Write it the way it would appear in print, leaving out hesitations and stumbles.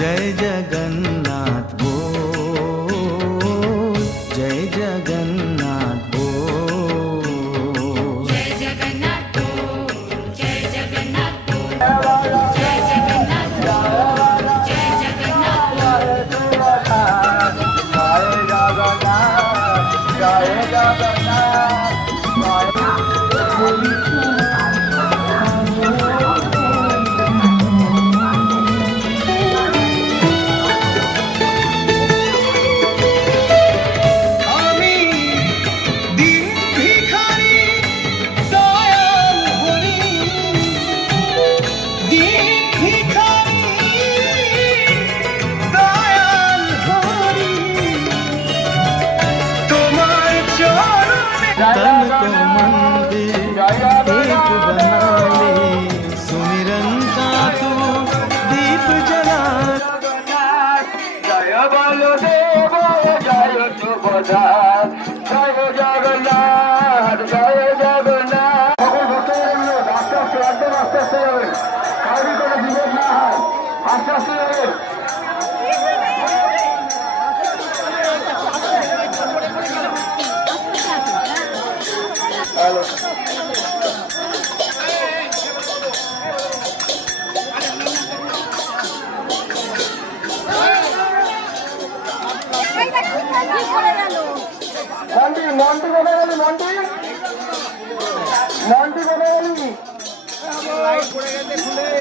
जय जगन्नाथ बोल, जय जगन्नाथ बोल, जय जगन्नाथ बोल, जय जगन्नाथ बोल, जय जगन्नाथ बोल, जय जगन्नाथ बोल। तन को मंदिर एक बना ले, सुमिरन का तू दीप जला। जय बलदेव जय सुभद्रा, जय जगन्नाथ जय जगन्नाथ। আস্তে আস্তে একদম আস্তে আস্তে যাবেন, কাউরি কোনো বিপদ না হয়, আস্তে আস্তে যাবেন। হ্যালো মন্টি মন্টি কোথায় গেল মন্টি?